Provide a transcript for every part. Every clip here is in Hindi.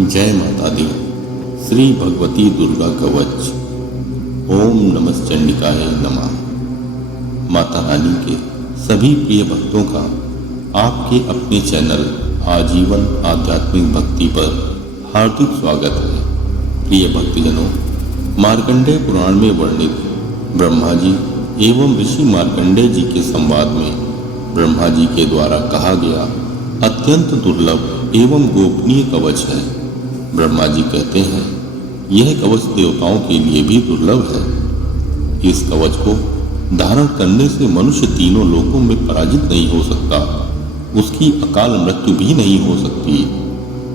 जय माता दी। श्री भगवती दुर्गा कवच। ओम नमः चंडिकाय नमः। माता रानी के सभी प्रिय भक्तों का आपके अपने चैनल आजीवन आध्यात्मिक भक्ति पर हार्दिक स्वागत है। प्रिय भक्तजनों, मार्कंडेय पुराण में वर्णित ब्रह्मा जी एवं ऋषि मार्कंडेय जी के संवाद में ब्रह्मा जी के द्वारा कहा गया अत्यंत दुर्लभ एवं गोपनीय कवच है। ब्रह्मा जी कहते हैं, यह कवच देवताओं के लिए भी दुर्लभ है। इस कवच को धारण करने से मनुष्य तीनों लोकों में पराजित नहीं हो सकता, उसकी अकाल मृत्यु भी नहीं हो सकती,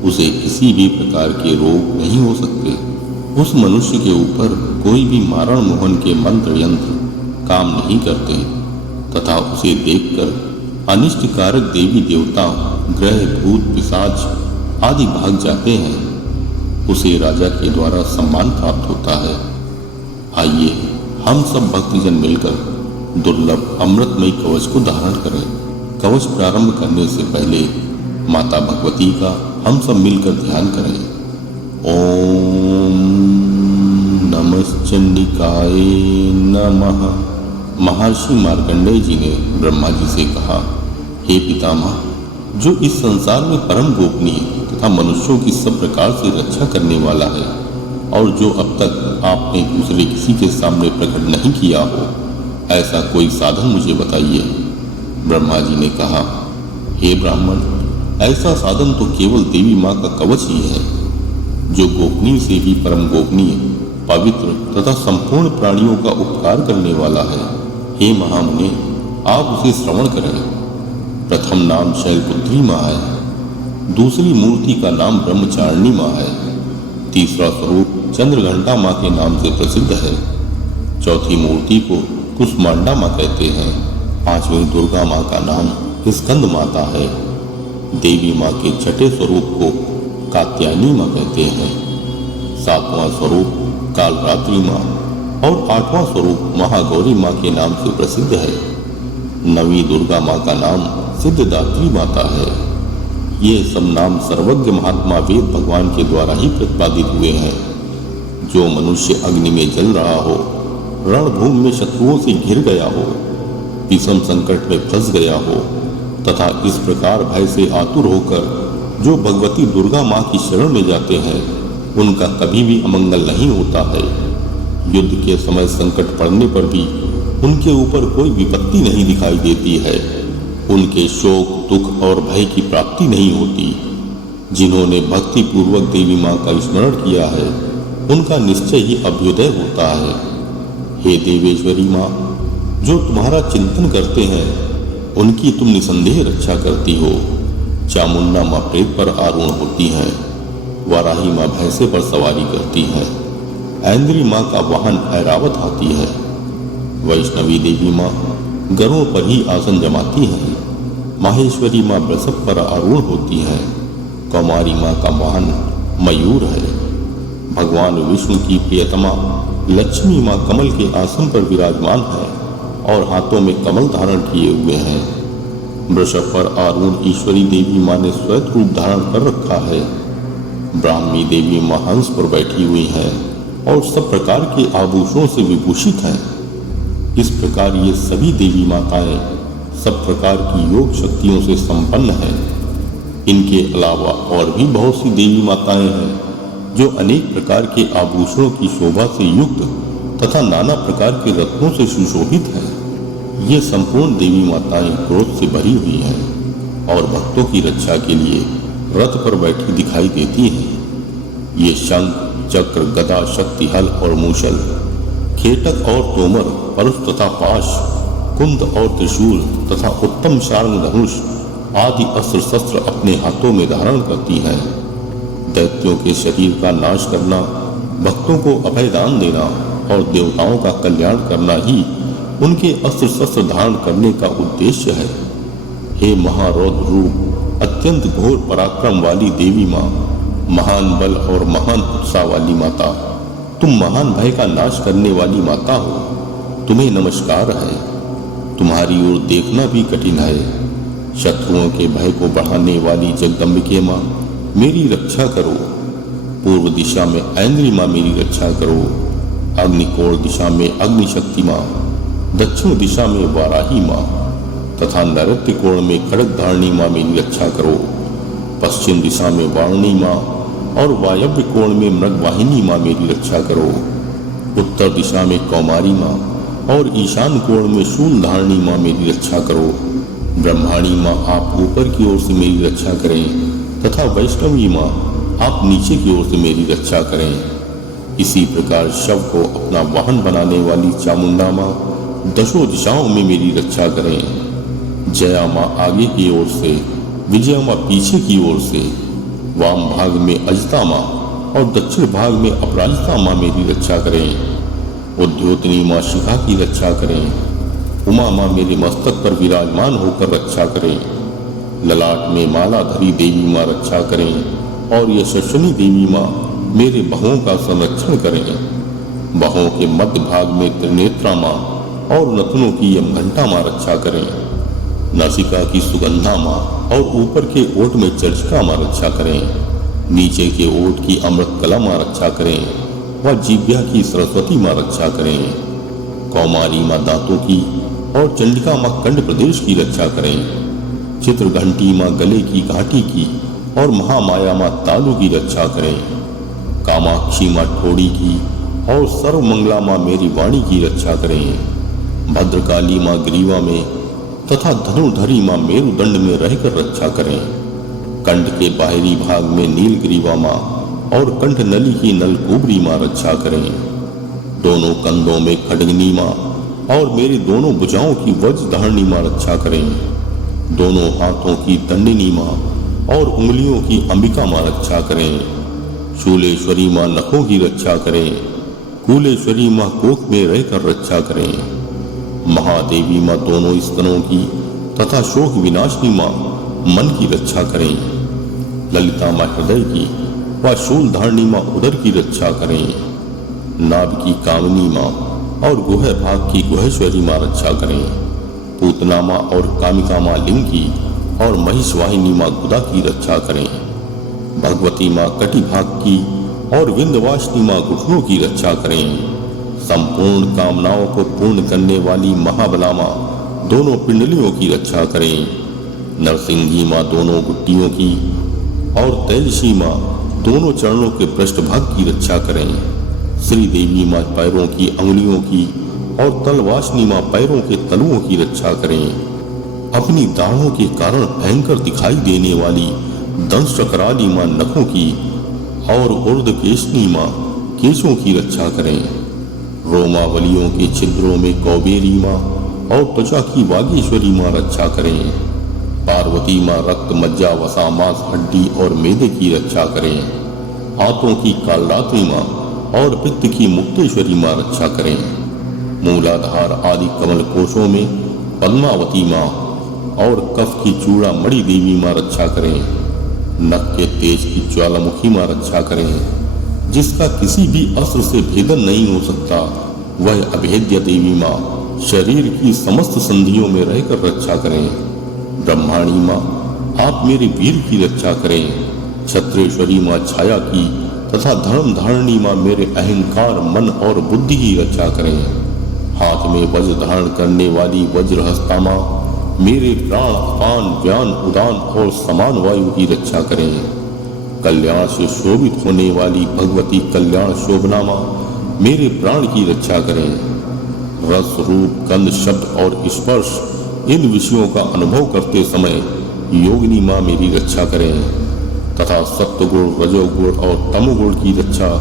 उसे किसी भी प्रकार के रोग नहीं हो सकते, उस मनुष्य के ऊपर कोई भी मारण मोहन के मंत्र यंत्र काम नहीं करते तथा उसे देखकर अनिष्टकारक देवी देवता ग्रह भूत पिशाच आदि भाग जाते हैं। उसे राजा के द्वारा सम्मान प्राप्त होता है। आइए हम सब भक्तजन मिलकर दुर्लभ अमृतमयी कवच को धारण करें। कवच प्रारंभ करने से पहले माता भगवती का हम सब मिलकर ध्यान करें। ओम नमः चंडिकाय नमः। महर्षि मार्कंडेय जी ने ब्रह्मा जी से कहा, हे पितामह, जो इस संसार में परम गोपनीय तथा मनुष्यों की सब प्रकार से रक्षा करने वाला है और जो अब तक आपने दूसरे किसी के सामने प्रकट नहीं किया हो, ऐसा कोई साधन मुझे बताइए। ब्रह्मा जी ने कहा, हे ब्राह्मण, ऐसा साधन तो केवल देवी माँ का कवच ही है, जो गोपनीय से भी परम गोपनीय, पवित्र तथा संपूर्ण प्राणियों का उपकार करने वाला है। हे महामुनि, आप उसे श्रवण करें। प्रथम नाम शैलपुत्री माँ है, दूसरी मूर्ति का नाम ब्रह्मचारिणी माँ है, तीसरा स्वरूप चंद्रघंटा माँ के नाम से प्रसिद्ध है, चौथी मूर्ति को कुष्मांडा माँ कहते हैं, पांचवी दुर्गा माँ का नाम स्कंद माता है, देवी माँ के छठे स्वरूप को कात्यायनी माँ कहते हैं, सातवां स्वरूप कालरात्रि माँ और आठवां स्वरूप महागौरी माँ के नाम से प्रसिद्ध है, नवीं दुर्गा माँ का नाम सिद्धदात्री माता है। ये सब नाम सर्वज्ञ महात्मा वेद भगवान के द्वारा ही प्रतिपादित हुए हैं। जो मनुष्य अग्नि में जल रहा हो, रणभूमि में शत्रुओं से घिर गया हो, विषम संकट में फंस गया हो तथा इस प्रकार भय से आतुर होकर जो भगवती दुर्गा माँ की शरण में जाते हैं, उनका कभी भी अमंगल नहीं होता है। युद्ध के समय संकट पड़ने पर भी उनके ऊपर कोई विपत्ति नहीं दिखाई देती है, उनके शोक दुख और भय की प्राप्ति नहीं होती। जिन्होंने भक्ति पूर्वक देवी माँ का स्मरण किया है, उनका निश्चय ही अभ्युदय होता है। हे देवेश्वरी माँ, जो तुम्हारा चिंतन करते हैं, उनकी तुम निसंदेह रक्षा करती हो। चामुंडा माँ प्रेत पर आरूढ़ होती हैं, वाराही माँ भैंसे पर सवारी करती है, ऐन्द्री माँ का वाहन ऐरावत हाथी है, वैष्णवी देवी माँ गरुड़ पर ही आसन जमाती हैं, माहेश्वरी माँ वृषभ पर आरूढ़ होती हैं, कौमारी माँ का वाहन मयूर है, भगवान विष्णु की प्रियतमा लक्ष्मी माँ कमल के आसन पर विराजमान है और हाथों में कमल धारण किए हुए हैं। वृषभ पर आरूढ़ ईश्वरी देवी माँ ने श्वेत रूप धारण कर रखा है। ब्राह्मी देवी माँ हंस पर बैठी हुई हैं और सब प्रकार के आभूषणों से विभूषित हैं। इस प्रकार ये सभी देवी माताएं सब प्रकार की योग शक्तियों से संपन्न हैं। इनके अलावा और भी बहुत सी देवी माताएं हैं जो अनेक प्रकार के आभूषणों की शोभा से युक्त तथा नाना प्रकार के रत्नों से सुशोभित हैं। ये संपूर्ण देवी माताएं क्रोध से भरी हुई हैं और भक्तों की रक्षा के लिए रथ पर बैठी दिखाई देती हैं। ये शंख चक्र गदा शक्तिहल और मूषल, खेटक और तोमर, परश तथा पाश, कुंद और त्रिशूल तथा उत्तम शार्ंग धनुष आदि अस्त्र शस्त्र अपने हाथों में धारण करती हैं। दैत्यों के शरीर का नाश करना, भक्तों को अभयदान देना और देवताओं का कल्याण करना ही उनके अस्त्र शस्त्र धारण करने का उद्देश्य है। हे महारौद्र रूप, अत्यंत घोर पराक्रम वाली देवी माँ, महान बल और महान उत्साह वाली माता, तुम महान भय का नाश करने वाली माता हो। तुम्हें नमस्कार है। तुम्हारी ओर देखना भी कठिन है। शत्रुओं के भय को बढ़ाने वाली जगदम्बिके माँ, मेरी रक्षा करो। पूर्व दिशा में ऐन्द्री माँ मेरी रक्षा करो। अग्निकोण दिशा में अग्नि शक्ति माँ, दक्षिण दिशा में वाराही माँ तथा नैऋत्य कोण में खड़ग धारणी माँ मेरी रक्षा करो। पश्चिम दिशा में वारुणी माँ और वायव्य कोण में मृगवाहिनी माँ मेरी रक्षा करो। उत्तर दिशा में कौमारी माँ और ईशान कोण में शूल धारणी माँ मेरी रक्षा करो। ब्रह्माणी माँ आप ऊपर की ओर से मेरी रक्षा करें तथा वैष्णवी माँ आप नीचे की ओर से मेरी रक्षा करें। इसी प्रकार शव को अपना वाहन बनाने वाली चामुंडा माँ दशों दिशाओं में मेरी रक्षा करें। जया माँ आगे की ओर से, विजया माँ पीछे की ओर से, वाम भाग में अजता माँ और दक्षिण भाग में अपराजिता माँ मेरी रक्षा करें। उद्योतनी माँ शिखा की रक्षा करें। उमा माँ मेरे मस्तक पर विराजमान होकर रक्षा करें। ललाट में माला धरी देवी माँ रक्षा करें और यशस्विनी देवी माँ मेरे बाहों का संरक्षण करें। बाहों के मध्य भाग में त्रिनेत्रा माँ और नथनों की यमघंटा माँ रक्षा करें। नासिका की सुगंधा माँ और ऊपर के ओठ में चर्चिका माँ रक्षा करें। नीचे के ओठ की अमृत कला माँ रक्षा करें व जिह्वा की सरस्वती माँ रक्षा करें। कौमारी माँ दांतों की और चंडिका माँ कंठ प्रदेश की रक्षा करें। चित्रघंटी माँ गले की घाटी की और महामाया माँ तालु की रक्षा करें। कामाक्षी माँ ठोड़ी की और सर्वमंगला माँ मेरी वाणी की रक्षा करें। भद्रकाली माँ ग्रीवा में तथा धनुर्धरी माँ मेरुदंड में रहकर रक्षा करें। कंठ के बाहरी भाग में नीलग्रीवा माँ और कंठ नली की नलकुबरी माँ रक्षा करें। दोनों कंधों में खड्गनी माँ और मेरी दोनों भुजाओं की वज्रधारणी माँ रक्षा करें। दोनों हाथों की दंडिनी माँ और उंगलियों की अंबिका माँ रक्षा करें। शूलेश्वरी माँ नखों की रक्षा करें। कूलेश्वरी माँ कोख में रहकर रक्षा करें। महादेवी माँ दोनों स्तनों की तथा शोक विनाशिनी माँ मन की रक्षा करें। ललिता माँ हृदय की व शूल धारणी माँ उदर की रक्षा करें। नाभ की कामनी माँ और गुह भाग की गुहेश्वरी माँ रक्षा करें। पूतना माँ और कामिका माँ लिंग की और महिषवाहिनी माँ गुदा की रक्षा करें। भगवती माँ कटि भाग की और विंध्यवासिनी माँ घुटनों की रक्षा करें। संपूर्ण कामनाओं को पूर्ण करने वाली महाबला माँ दोनों पिंडलियों की रक्षा करें। नरसिंही माँ दोनों गुट्टियों की और तेजसी माँ दोनों चरणों के पृष्ठभाग की रक्षा करें। श्री देवी माँ पैरों की अंगुलियों की और तलवासिनी माँ पैरों के तलुओं की रक्षा करें। अपनी दाढ़ों के कारण भयंकर दिखाई देने वाली दंशकराली माँ नखों की और ऊर्ध्वकेशनी माँ केशों की रक्षा करें। रोमावलियों के छिद्रों में कौबेरी माँ और त्वचा की वागीश्वरी माँ रक्षा करें। पार्वती माँ रक्त मज्जा वसा मांस हड्डी और मेदे की रक्षा करें। हाथों की कालरात्रि माँ और पित्त की मुक्तेश्वरी माँ रक्षा करें। मूलाधार आदि कमल कोशों में पद्मावती माँ और कफ की चूड़ा मणि देवी माँ रक्षा करें। नख के तेज की ज्वालामुखी माँ रक्षा करें। जिसका किसी भी अस्त्र से भेदन नहीं हो सकता वह अभेद्य देवी माँ शरीर की समस्त संधियों में रहकर रक्षा करें। ब्रह्माणी माँ आप मेरे वीर की रक्षा करें। छत्रेश्वरी माँ छाया की तथा धर्म धारणी माँ मेरे अहंकार मन और बुद्धि की रक्षा करें। हाथ में वज्र धारण करने वाली वज्रहस्ता माँ मेरे प्राण अपान व्यान उदान और समान वायु की रक्षा करें। कल्याण से शोभित होने वाली भगवती कल्याण शोभना माँ मेरे प्राण की रक्षा करें। रस रूप गंध शब्द और स्पर्श इन विषयों का अनुभव करते समय योगिनी माँ मेरी रक्षा करें तथा सत्वगुण रजोगुण और तमोगुण की रक्षा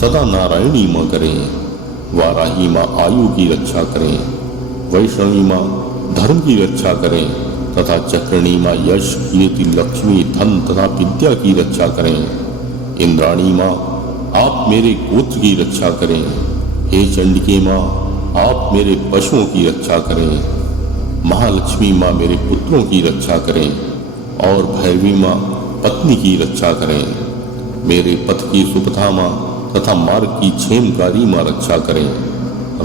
सदा नारायणी माँ करें। वाराही माँ आयु की रक्षा करें। वैष्णवी माँ धर्म की रक्षा करें तथा चक्रणी माँ यश कीर्ति लक्ष्मी धन तथा विद्या की रक्षा करें। इंद्राणी माँ आप मेरे गोत्र की रक्षा करें। हे चंडिके माँ आप मेरे पशुओं की रक्षा करें। महालक्ष्मी माँ मेरे पुत्रों की रक्षा करें और भैरवी माँ पत्नी की रक्षा करें। मेरे पथ की सुपथा माँ तथा मार्ग की क्षेमकारी माँ रक्षा करें।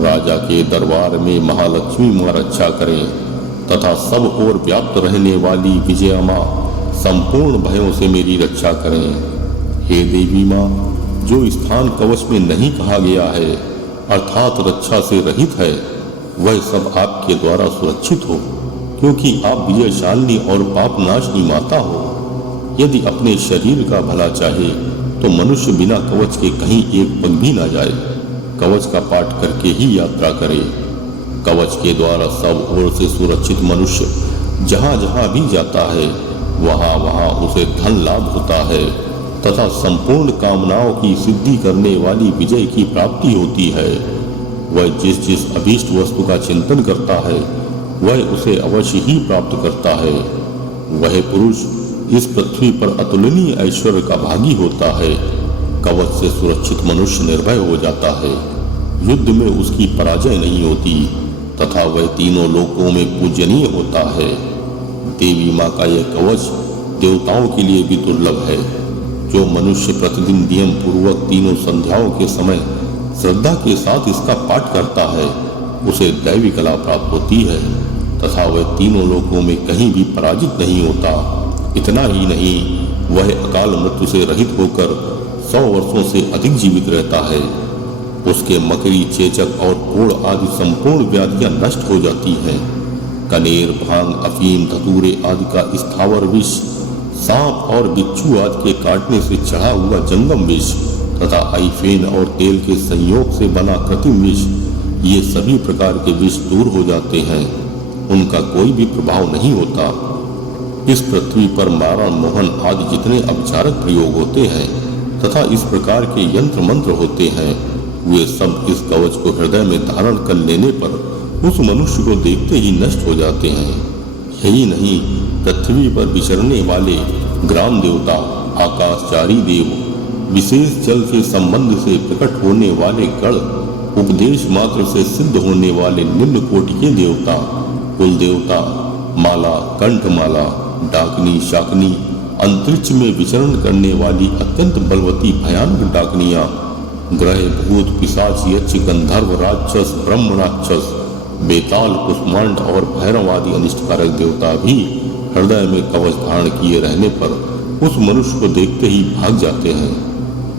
राजा के दरबार में महालक्ष्मी माँ रक्षा करें तथा सब ओर व्याप्त रहने वाली विजया माँ संपूर्ण भयों से मेरी रक्षा करें। हे देवी माँ जो स्थान कवच में नहीं कहा गया है अर्थात रक्षा से रहित है, वह सब आपके द्वारा सुरक्षित हो, क्योंकि आप विजयशालिनी और पापनाशनी माता हो। यदि अपने शरीर का भला चाहे तो मनुष्य बिना कवच के कहीं एक पग भी ना जाए, कवच का पाठ करके ही यात्रा करे। कवच के द्वारा सब ओर से सुरक्षित मनुष्य जहाँ जहाँ भी जाता है वहाँ वहाँ उसे धन लाभ होता है तथा संपूर्ण कामनाओं की सिद्धि करने वाली विजय की प्राप्ति होती है। वह जिस जिस अभीष्ट वस्तु का चिंतन करता है वह उसे अवश्य ही प्राप्त करता है। वह पुरुष इस पृथ्वी पर अतुलनीय ऐश्वर्य का भागी होता है। कवच से सुरक्षित मनुष्य निर्भय हो जाता है, युद्ध में उसकी पराजय नहीं होती तथा वह तीनों लोकों में पूजनीय होता है। देवी माँ का यह कवच देवताओं के लिए भी दुर्लभ है। जो मनुष्य प्रतिदिन नियम पूर्वक तीनों संध्याओं के समय श्रद्धा के साथ इसका पाठ करता है उसे दैवी कला प्राप्त होती है तथा वह तीनों लोकों में कहीं भी पराजित नहीं होता। इतना ही नहीं, वह अकाल मृत्यु से रहित होकर 100 वर्षों से अधिक जीवित रहता है। उसके मकड़ी, चेचक और कोढ़ आदि संपूर्ण व्याधियां नष्ट हो जाती हैं। कनेर, भांग, अफीम, धतूरे आदि का स्थावर विष, सांप और बिच्छू आदि के काटने से चढ़ा हुआ जंगम विष तथा आइफेन और तेल के संयोग से बना कृत्रिम विष, ये सभी प्रकार के विष दूर हो जाते हैं, उनका कोई भी प्रभाव नहीं होता। इस पृथ्वी पर मारण, मोहन आदि जितने अपचारक प्रयोग होते हैं तथा इस प्रकार के यंत्र मंत्र होते हैं, वे सब इस कवच को हृदय में धारण कर लेने पर उस मनुष्य को देखते ही नष्ट हो जाते हैं। यही नहीं, पृथ्वी पर विचरने वाले ग्राम देवता, आकाशचारी देव, विशेष जल के संबंध से प्रकट होने वाले गण, उपदेश मात्र से सिद्ध होने वाले निम्न कोटि के देवता, कुल देवता, माला, कंठमाला, डाकनी, शाकनी, अंतरिक्ष में विचरण करने वाली अत्यंत बलवती भयानक डाकनियां, ग्रह, भूत, पिशाच, यक्ष, गंधर्व, राक्षस, ब्रह्म राक्षस, बेताल, कुष्मांड और भैरव आदि अनिष्टकारक देवता भी हृदय में कवच धारण किए रहने पर उस मनुष्य को देखते ही भाग जाते हैं।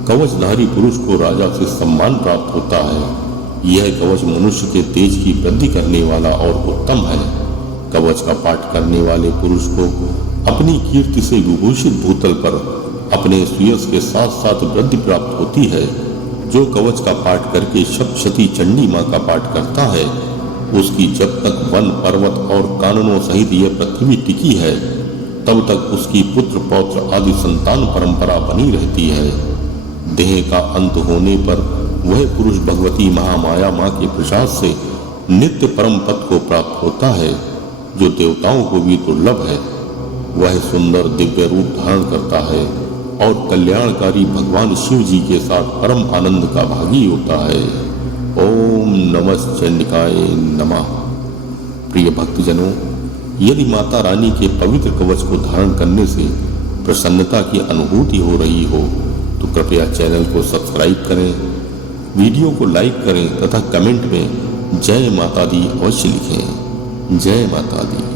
कवचधारी पुरुष को राजा से सम्मान प्राप्त होता है। यह कवच मनुष्य के तेज की वृद्धि करने वाला और उत्तम है। कवच का पाठ करने वाले पुरुष को अपनी कीर्ति से विभूषित भूतल पर अपने सुयश के साथ साथ वृद्धि प्राप्त होती है। जो कवच का पाठ करके सप्तशती चंडी माँ का पाठ करता है, उसकी जब तक वन, पर्वत और काननों सहित यह पृथ्वी टिकी है, तब तक उसकी पुत्र, पौत्र आदि संतान परंपरा बनी रहती है। देह का अंत होने पर वह पुरुष भगवती महामाया माँ के प्रसाद से नित्य परम पद को प्राप्त होता है, जो देवताओं को भी दुर्लभ है। वह सुंदर दिव्य रूप धारण करता है और कल्याणकारी भगवान शिव जी के साथ परम आनंद का भागी होता है। ओम नमः चंडिकाय नमः। प्रिय भक्तजनों, यदि माता रानी के पवित्र कवच को धारण करने से प्रसन्नता की अनुभूति हो रही हो तो कृपया चैनल को सब्सक्राइब करें, वीडियो को लाइक करें तथा कमेंट में जय माता दी अवश्य लिखें। जय माता दी।